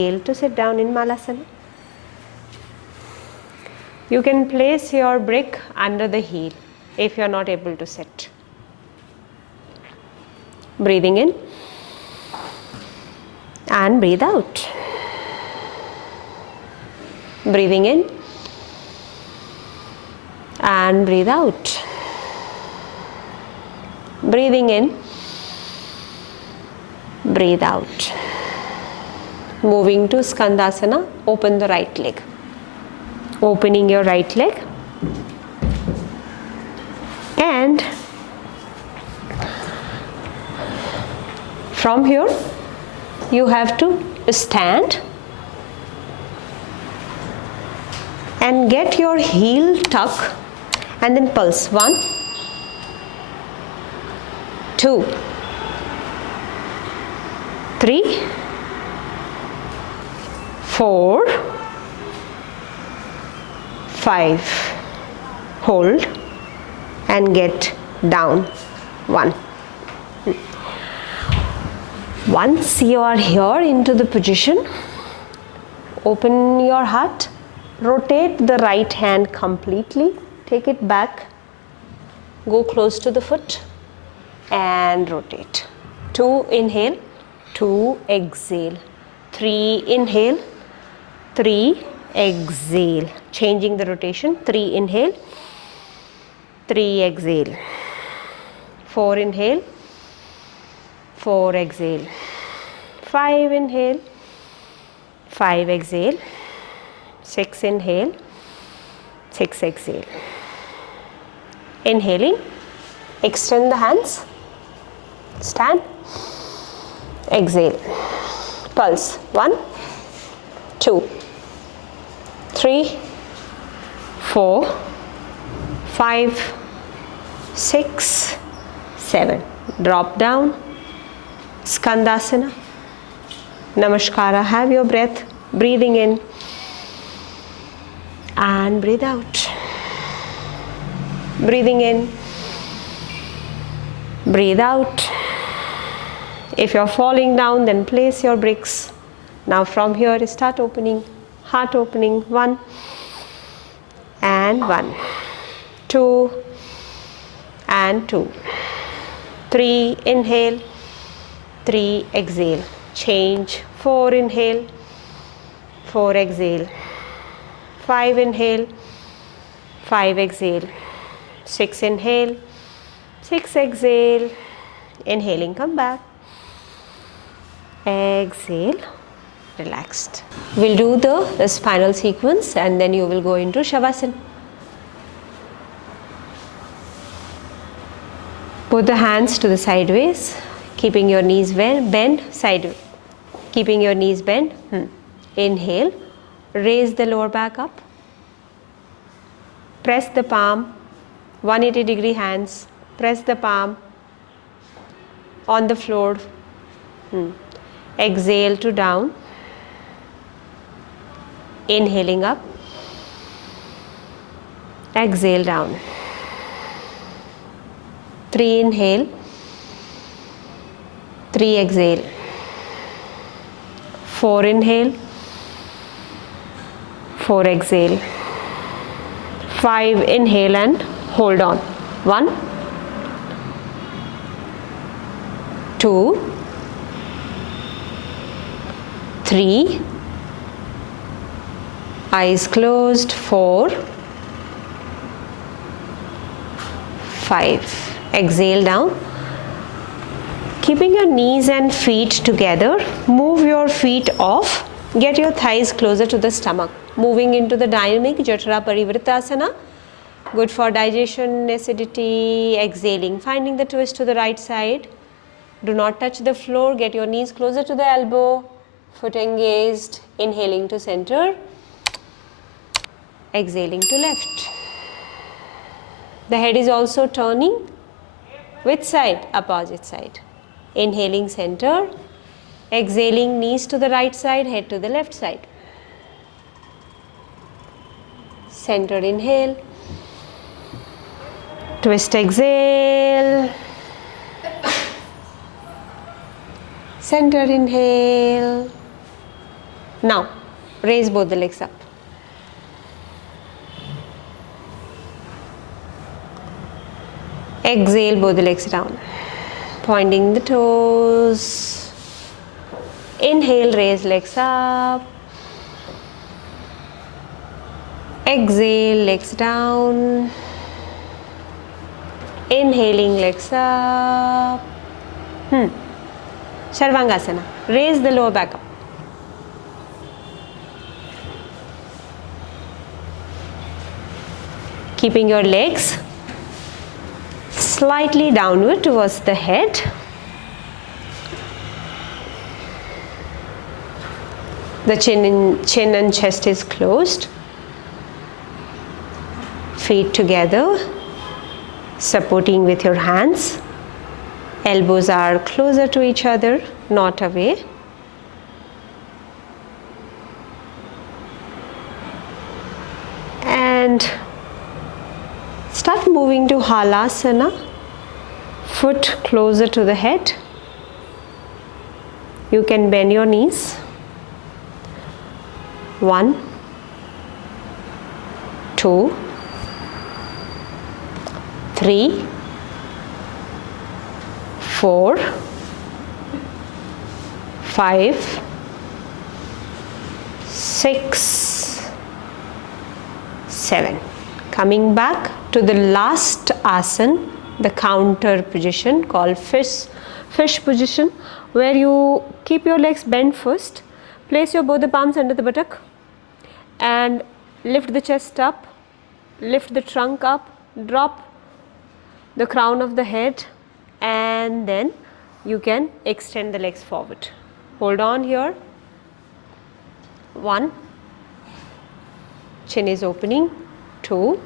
To sit down in Malasana. You can place your brick under the heel if you are not able to sit. Breathing in and breathe out. Breathing in and breathe out. Breathing in, breathe out. Moving to Skandasana, open the right leg. Opening your right leg and from here you have to stand and get your heel tuck and then pulse. 1, 2, 3, 4, 5. Hold and get down. 1. Once you are here into the position, open your heart, rotate the right hand completely, take it back, go close to the foot and rotate. 2 inhale, 2 exhale, 3 inhale, 3 exhale. Changing the rotation. 3 inhale, 3 exhale, 4 inhale, 4 exhale, 5 inhale, 5 exhale, 6 inhale, 6 exhale. Inhaling, extend the hands, stand, exhale, pulse. 1, 2, 3, 4, 5, 6, 7. Drop down. Skandasana. Namaskara. Have your breath. Breathing in and breathe out. Breathing in. Breathe out. If you're falling down, then place your bricks. Now from here, start opening. Heart opening. 1 and 1, 2 and 2, 3 inhale, 3 exhale. Change. 4 inhale, 4 exhale, 5 inhale, 5 exhale, 6 inhale, 6 exhale. Inhaling, come back, exhale, relaxed. We'll do the spinal sequence and then you will go into Shavasana. Put the hands to the sideways, keeping your knees bent, side, keeping your knees bent. Inhale, raise the lower back up, press the palm, 180-degree hands, press the palm on the floor. Exhale to down. Inhaling up, exhale down. 3 inhale, 3 exhale, 4 inhale, 4 exhale, 5 inhale and hold on. 1, 2, 3, eyes closed, 4, 5. Exhale down. Keeping your knees and feet together, move your feet off, get your thighs closer to the stomach. Moving into the dynamic Jatra Parivritasana, good for digestion, acidity. Exhaling, finding the twist to the right side. Do not touch the floor, get your knees closer to the elbow, foot engaged. Inhaling to center, exhaling to left. The head is also turning. Which side? Opposite side. Inhaling center, exhaling knees to the right side, head to the left side. Centered inhale, twist exhale, centered inhale, Now, raise both the legs up. Exhale, both the legs down. Pointing the toes. Inhale, raise legs up. Exhale, legs down. Inhaling, legs up. Sarvangasana. Raise the lower back up. Keeping your legs slightly downward towards the head. The chin and chest is closed. Feet together, supporting with your hands. Elbows are closer to each other, not away. And start moving to Halasana. Foot closer to the head. You can bend your knees. 1, 2, 3, 4, 5, 6, 7. Coming back to the last asana, the counter position called fish position, where you keep your legs bent first. Place your both the palms under the buttock and lift the chest up, lift the trunk up, drop the crown of the head, and then you can extend the legs forward. Hold on here. 1, chin is opening. 2,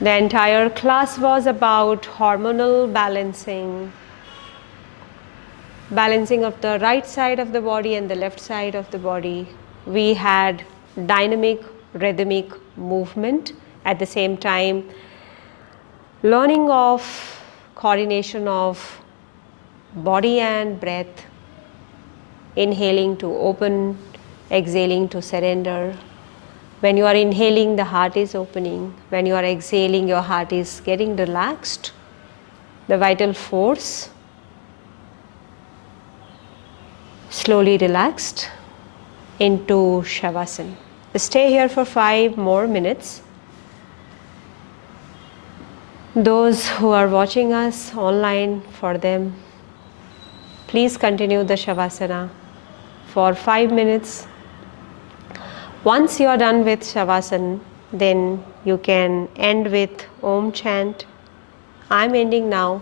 the entire class was about hormonal balancing of the right side of the body and the left side of the body. We had dynamic, rhythmic movement, at the same time learning of coordination of body and breath, inhaling to open, exhaling to surrender. When you are inhaling, the heart is opening. When you are exhaling, your heart is getting relaxed. The vital force slowly relaxed into Shavasana. Stay here for 5 more minutes. Those who are watching us online, for them, please continue the Shavasana for 5 minutes. Once you are done with Shavasana, then you can end with Om chant. I'm ending now.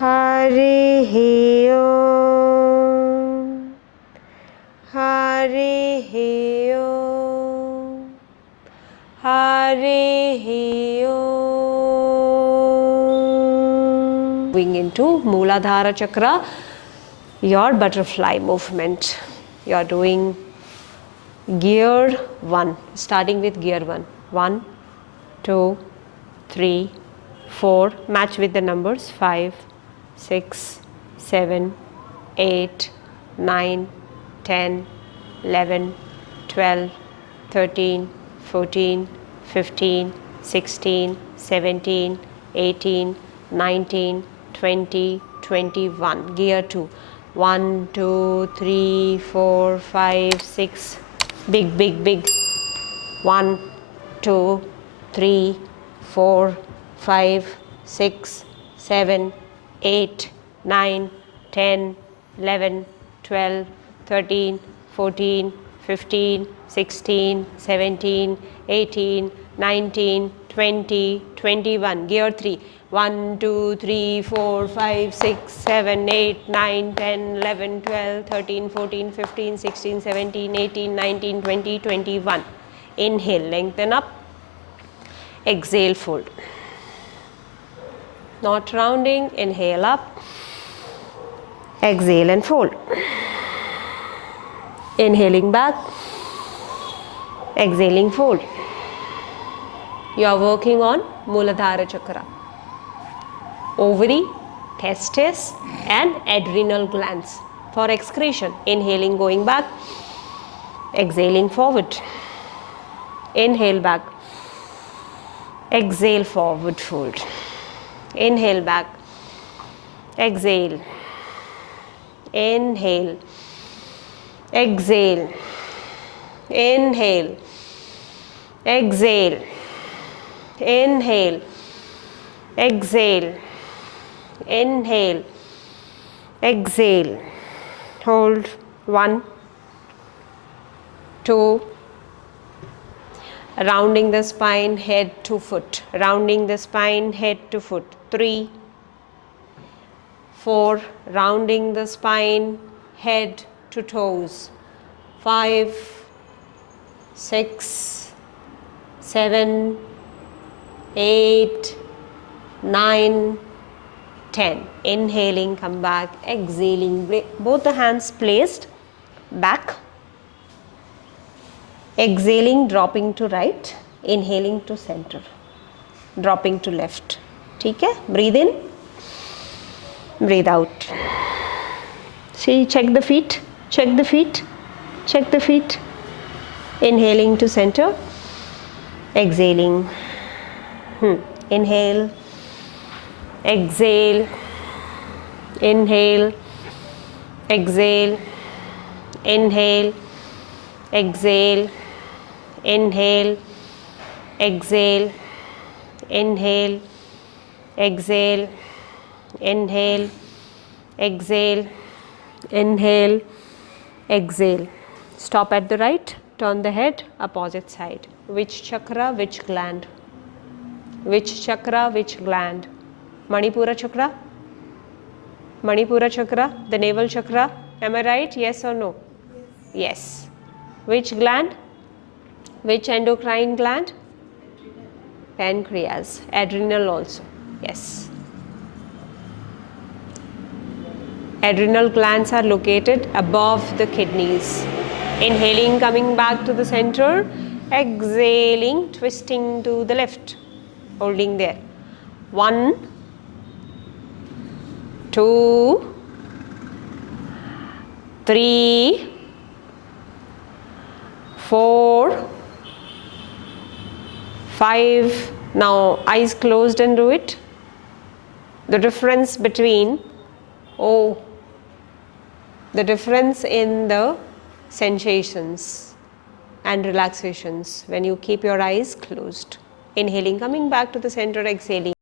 Hare Om, Hare Om, Hare Om. Moving into Mooladhara Chakra, your butterfly movement. You are doing gear 1, starting with gear 1. 1, 2, 3, 4, match with the numbers 5, 6, 7, 8, 9, 10, 11, 12, 13, 14, 15, 16, 17, 18, 19, 20, 21. Gear 2. 1, 2, 3, 4, 5, 6. Big, big, big. 1, 2, 3, 4, 5, 6, 7, 8, 9, 10, 11, 12, 13, 14, 15, 16, 17, 18, 19, 20, 21. Gear 3. 1, 2, 3, 4, 5, 6, 7, 8, 9, 10, 11, 12, 13, 14, 15, 16, 17, 18, 19, 20, 21. Inhale, lengthen up. Exhale, fold. Not rounding, inhale up. Exhale and fold. Inhaling back. exhaling, fold. You are working on Muladhara Chakra, ovary, testes and adrenal glands for excretion. Inhaling, going back, exhaling, forward. Inhale back, exhale, forward fold. Inhale back, exhale, inhale, exhale, inhale, exhale, inhale, exhale, inhale, exhale. Hold. 1, 2, rounding the spine, head to foot, rounding the spine, head to foot. 3, 4, rounding the spine, head to toes. 5, 6, 7, 8, 9, 10. Inhaling, come back, exhaling, both the hands placed back. Exhaling, dropping to right, inhaling to center, dropping to left. ठीक है? Breathe in, breathe out. See, check the feet, check the feet, check the feet. Inhaling to center, exhaling. Inhale, exhale, inhale, exhale, inhale, exhale, inhale, exhale, inhale, exhale, inhale, exhale, inhale, exhale. Stop at the right, turn the head opposite side. Which chakra, which gland? Which chakra, which gland? Manipura chakra? Manipura chakra, the navel chakra. Am I right? Yes or no? Yes. Which gland? Which endocrine gland? Pancreas. Adrenal also. Yes. Adrenal glands are located above the kidneys. Inhaling, coming back to the center. Exhaling, twisting to the left. Holding there. 1, 2, 3, 4, 5. Now eyes closed and do it. The difference between, the difference in the sensations and relaxations when you keep your eyes closed. Inhaling, coming back to the center, exhaling.